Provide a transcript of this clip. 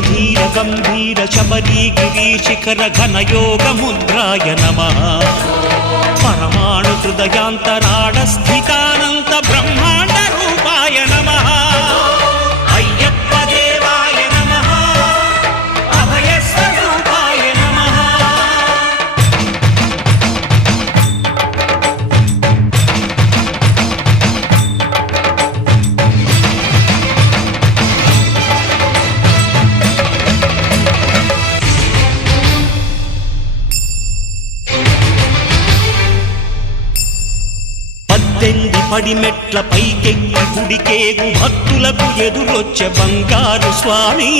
ధీర గంభీర శబరీగిరి శిఖర ఘనయోగ ముద్రాయ నమః పరమాణు హృదయాంతరాళ స్థితానంత బ్రహ్మాండ రూపాయ నమః అయ్యప్ప దేవాయ నమః అభయ స్వరూపాయ నమః. పడిమెట్ల పైకెక్కి గుడికేగు భక్తులకు ఎదురొచ్చే బంగారు స్వామి